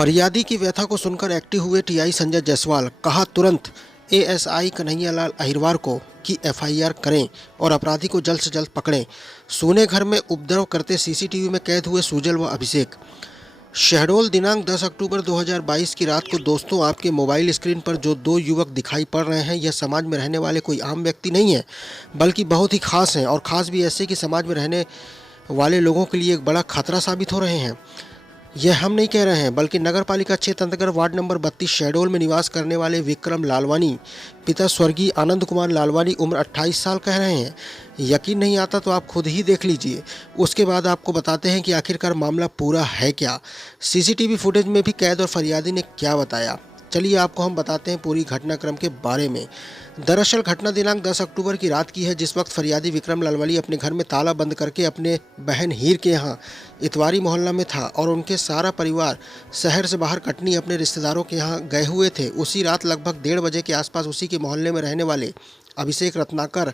फरियादी की व्यथा को सुनकर एक्टिव हुए टीआई संजय जायसवाल। कहा तुरंत एएसआई कन्हैयालाल अहिरवार को की एफआईआर करें और अपराधी को जल्द से जल्द पकड़ें। सोने घर में उपद्रव करते सीसीटीवी में कैद हुए सुजल व अभिषेक। शहडोल दिनांक 10 अक्टूबर 2022 की रात को दोस्तों आपके मोबाइल स्क्रीन पर जो दो युवक दिखाई पड़ रहे हैं यह समाज में रहने वाले कोई आम व्यक्ति नहीं है, बल्कि बहुत ही खास हैं और ख़ास भी ऐसे कि समाज में रहने वाले लोगों के लिए एक बड़ा खतरा साबित हो रहे हैं। यह हम नहीं कह रहे हैं, बल्कि नगर पालिका क्षेत्र अंतर्गत वार्ड नंबर 32 शहडोल में निवास करने वाले विक्रम लालवानी पिता स्वर्गीय आनंद कुमार लालवानी उम्र 28 साल कह रहे हैं। यकीन नहीं आता तो आप खुद ही देख लीजिए, उसके बाद आपको बताते हैं कि आखिरकार मामला पूरा है क्या। सीसीटीवी फुटेज में भी कैद और फरियादी ने क्या बताया, चलिए आपको हम बताते हैं पूरी घटनाक्रम के बारे में। दरअसल घटना दिनांक 10 अक्टूबर की रात की है, जिस वक्त फरियादी विक्रम लालवानी अपने घर में ताला बंद करके अपने बहन हीर के यहाँ इतवारी मोहल्ला में था और उनके सारा परिवार शहर से बाहर कटनी अपने रिश्तेदारों के यहाँ गए हुए थे। उसी रात लगभग 1:30 बजे के आसपास उसी के मोहल्ले में रहने वाले अभिषेक रत्नाकर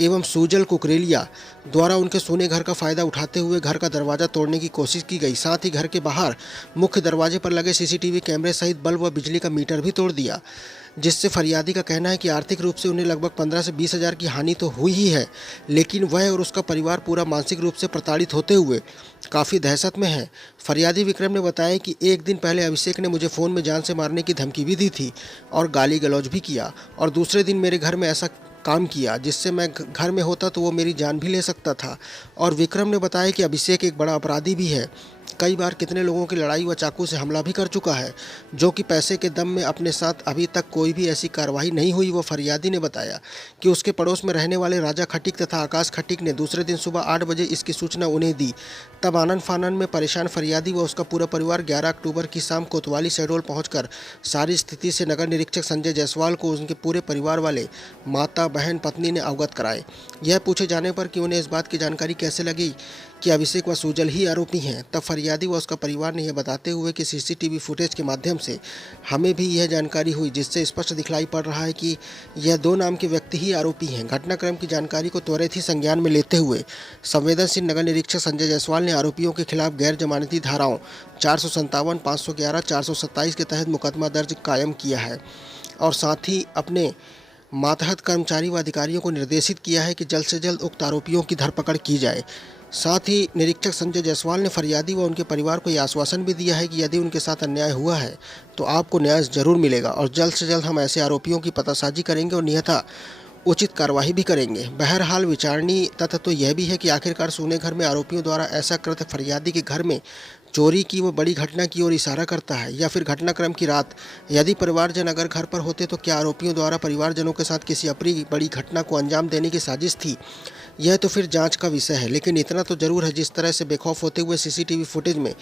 एवं सुजल कुकरेलिया द्वारा उनके सोने घर का फ़ायदा उठाते हुए घर का दरवाज़ा तोड़ने की कोशिश की गई। साथ ही घर के बाहर मुख्य दरवाजे पर लगे सीसीटीवी कैमरे सहित बल्ब व बिजली का मीटर भी तोड़ दिया, जिससे फरियादी का कहना है कि आर्थिक रूप से उन्हें लगभग 15 से 20 हज़ार की हानि तो हुई ही है, लेकिन वह और उसका परिवार पूरा मानसिक रूप से प्रताड़ित होते हुए काफ़ी दहशत में है। फरियादी विक्रम ने बताया कि एक दिन पहले अभिषेक ने मुझे फ़ोन में जान से मारने की धमकी भी दी थी और गाली गलौज भी किया, और दूसरे दिन मेरे घर में ऐसा काम किया जिससे मैं घर में होता तो वो मेरी जान भी ले सकता था। और विक्रम ने बताया कि अभिषेक एक बड़ा अपराधी भी है, कई बार कितने लोगों की लड़ाई व चाकू से हमला भी कर चुका है, जो कि पैसे के दम में अपने साथ अभी तक कोई भी ऐसी कार्रवाई नहीं हुई। वो फरियादी ने बताया कि उसके पड़ोस में रहने वाले राजा खटीक तथा आकाश खटीक ने दूसरे दिन सुबह 8 बजे इसकी सूचना उन्हें दी। तब आनन फानन में परेशान फरियादी व उसका पूरा परिवार 11 अक्टूबर की शाम कोतवाली शहडोल पहुंचकर सारी स्थिति से नगर निरीक्षक संजय जायसवाल को उनके पूरे परिवार वाले माता बहन पत्नी ने अवगत कराए। यह पूछे जाने पर कि उन्हें इस बात की जानकारी कैसे लगी कि अभिषेक व सुजल ही आरोपी हैं, तब फरियादी व उसका परिवार ने यह बताते हुए कि सीसीटीवी फुटेज के माध्यम से हमें भी यह जानकारी हुई, जिससे स्पष्ट दिखलाई पड़ रहा है कि यह दो नाम के व्यक्ति ही आरोपी हैं। घटनाक्रम की जानकारी को त्वरित ही संज्ञान में लेते हुए संवेदनशील नगर निरीक्षक संजय जायसवाल ने आरोपियों के खिलाफ गैर जमानती धाराओं 457, 511, 427 के तहत मुकदमा दर्ज कायम किया है और साथ ही अपने मातहत कर्मचारी व अधिकारियों को निर्देशित किया है कि जल्द से जल्द उक्त आरोपियों की धरपकड़ की जाए। साथ ही निरीक्षक संजय जायसवाल ने फरियादी व उनके परिवार को यह आश्वासन भी दिया है कि यदि उनके साथ अन्याय हुआ है तो आपको न्याय जरूर मिलेगा और जल्द से जल्द हम ऐसे आरोपियों की पतासाजी करेंगे और नियथा उचित कार्रवाई भी करेंगे। बहरहाल विचारणीय तथ्य तो यह भी है कि आखिरकार सोने घर में आरोपियों द्वारा ऐसा कृत्य फरियादी के घर में चोरी की वो बड़ी घटना की ओर इशारा करता है, या फिर घटनाक्रम की रात यदि परिवारजन अगर घर पर होते तो क्या आरोपियों द्वारा परिवारजनों के साथ किसी अप्रिय बड़ी घटना को अंजाम देने की साजिश थी, यह तो फिर जांच का विषय है। लेकिन इतना तो जरूर है, जिस तरह से बेखौफ होते हुए सीसीटीवी फुटेज में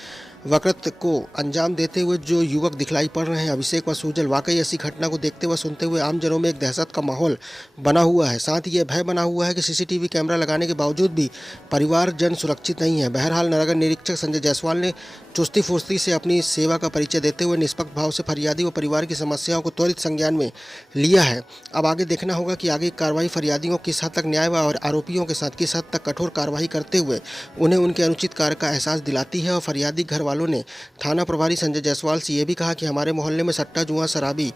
वकृत्य को अंजाम देते हुए जो युवक दिखलाई पड़ रहे हैं अभिषेक व सुजल, वाकई ऐसी घटना को देखते व सुनते हुए आम जनों में एक दहशत का माहौल बना हुआ है। साथ ही यह भय बना हुआ है कि सीसीटीवी कैमरा लगाने के बावजूद भी परिवारजन सुरक्षित नहीं है। बहरहाल नगर निरीक्षक संजय जायसवाल ने चुस्ती फुर्ती से अपनी सेवा का परिचय देते हुए निष्पक्ष भाव से फरियादी व परिवार की समस्याओं को त्वरित संज्ञान में लिया है। अब आगे देखना होगा कि आगे कार्रवाई फरियादियों किस हद तक न्याय व आरोपियों के साथ किस हद तक कठोर कार्रवाई करते हुए उन्हें उनके अनुचित कार्य का एहसास दिलाती है। और फरियादी घर वालों ने थाना प्रभारी संजय जायसवाल से ये भी कहा कि हमारे मोहल्ले में सट्टा जुआ शराबी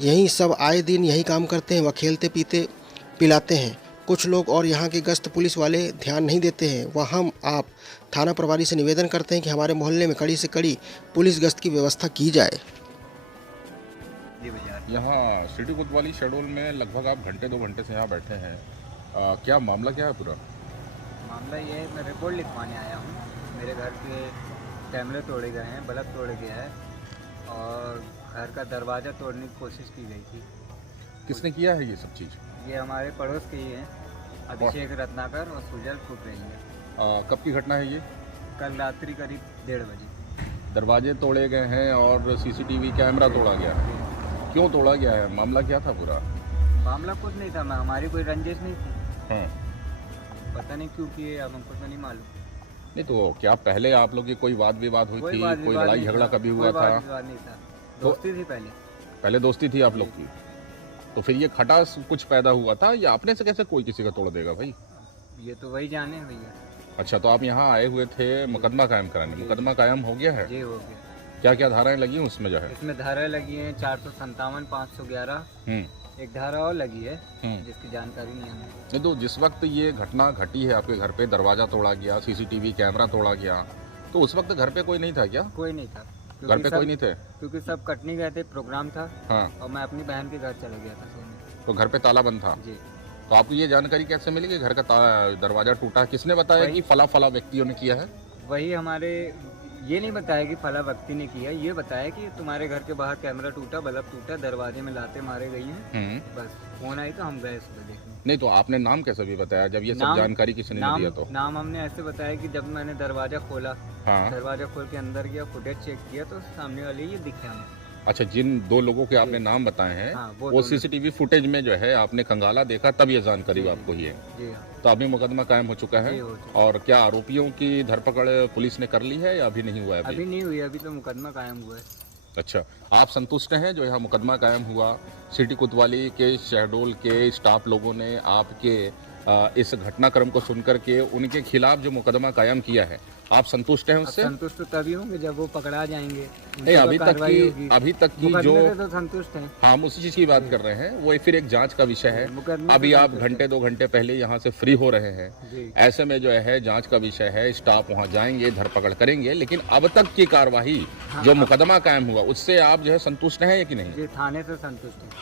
यही सब आए दिन यही काम करते हैं, वह खेलते पीते पिलाते हैं कुछ लोग और यहाँ के गश्त पुलिस वाले ध्यान नहीं देते हैं। वह हम आप थाना प्रभारी से निवेदन करते हैं कि हमारे मोहल्ले में कड़ी से कड़ी पुलिस गश्त की व्यवस्था की जाए। यहाँ सिटी कोतवाली शहडोल में लगभग आप घंटे 2 घंटे से यहाँ बैठे हैं, क्या मामला क्या है पूरा? मामला ये है, मैं रिपोर्ट लिखवाने आया हूँ। मेरे घर के कैमरे तोड़े गए हैं, बल्ब तोड़े गया है और घर का दरवाज़ा तोड़ने की कोशिश की गई थी। किसने किया है ये सब चीज़? ये हमारे पड़ोस के ही हैं, अभिषेक रत्नाकर और सुजल कुकरेलिया। कब की घटना है ये? कल रात्रि करीब 1:30 बजे। दरवाजे तोड़े गए हैं और सीसीटीवी कैमरा तोड़ा गया है, क्यों तोड़ा गया है? मामला क्या था पूरा? मामला कुछ नहीं था, हमारी कोई रंजिश नहीं थी। हाँ, पता नहीं क्यों किए, अब हमको तो नहीं मालूम। नहीं तो क्या पहले आप लोग की कोई वाद विवाद हुई थी? कोई लड़ाई झगड़ा कभी हुआ था? कोई वाद नहीं था, दोस्ती थी पहले दोस्ती थी आप लोग की, तो फिर ये खटास कुछ पैदा हुआ था या अपने से कैसे कोई किसी का तोड़ देगा भाई? ये तो वही जाने भैया। अच्छा, तो आप यहाँ आए हुए थे मुकदमा कायम कराने, मुकदमा कायम हो गया है? जी हो गया। क्या क्या धाराएं लगी हैं उसमें जो है? इसमें धारा लगी है 457, 511, हम्म एक धारा और लगी है हम्म। जिसकी जानकारी नहीं हमें। नहीं तो जिस वक्त ये घटना घटी है आपके घर पे, दरवाजा तोड़ा गया, सीसीटीवी कैमरा तोड़ा गया, तो उस वक्त घर पे कोई नहीं था क्या? कोई नहीं था घर पे कोई नहीं थे? क्योंकि सब कटनी गए थे, प्रोग्राम था हाँ। और मैं अपनी बहन के घर चले गया था सोने। तो घर पे ताला बंद था? जी। तो आपको ये जानकारी कैसे मिली कि घर का दरवाजा टूटा? किसने बताया वही- कि फला फला व्यक्तियों ने किया है? वही हमारे ये नहीं बताया कि फला व्यक्ति ने किया, ये बताया कि तुम्हारे घर के बाहर कैमरा टूटा, बल्ब टूटा, दरवाजे में लाते मारे गई हैं। बस फोन आई तो हम गए सुबह देखने। नहीं तो आपने नाम कैसे भी बताया जब ये सब नाम- जानकारी किसी ने नहीं दिया तो? नाम हमने ऐसे बताया कि जब मैंने दरवाजा खोला, हाँ। दरवाजा खोल के अंदर गया, फुटेज चेक किया तो सामने वाले ये दिखे हमें। अच्छा, जिन दो लोगों के आपने नाम बताए हैं, हाँ, वो दोनों। सीसीटीवी फुटेज में जो है आपने खंगाला देखा, तब ये जानकारी आपको ही है। जी हाँ। तो अभी मुकदमा कायम हो चुका है जी, हो चुका। और क्या आरोपियों की धरपकड़ पुलिस ने कर ली है या अभी नहीं हुआ है? अभी नहीं हुई, अभी तो मुकदमा कायम हुआ है। अच्छा, आप संतुष्ट हैं जो यहाँ मुकदमा कायम हुआ? सिटी कोतवाली के शहडोल के स्टाफ लोगों ने आपके इस घटनाक्रम को सुनकर के उनके खिलाफ जो मुकदमा कायम किया है, आप संतुष्ट हैं अब उससे? संतुष्ट तो तभी होंगे जब वो पकड़ा जाएंगे। नहीं, अभी तक की जो मुकदमे से तो संतुष्ट हैं। हाँ, हम उसी चीज की बात कर रहे हैं, वो फिर एक जांच का विषय है। मुकदमे अभी से आप संतुष्ट घंटे 2 घंटे पहले यहाँ से फ्री हो रहे हैं, जी। ऐसे में जो है जांच का विषय है, स्टाफ वहाँ जाएंगे, धरपकड़ करेंगे, लेकिन अब तक की कार्यवाही हाँ, जो मुकदमा कायम हुआ उससे आप जो है संतुष्ट हैं या कि नहीं? जी, थाने से संतुष्ट हैं।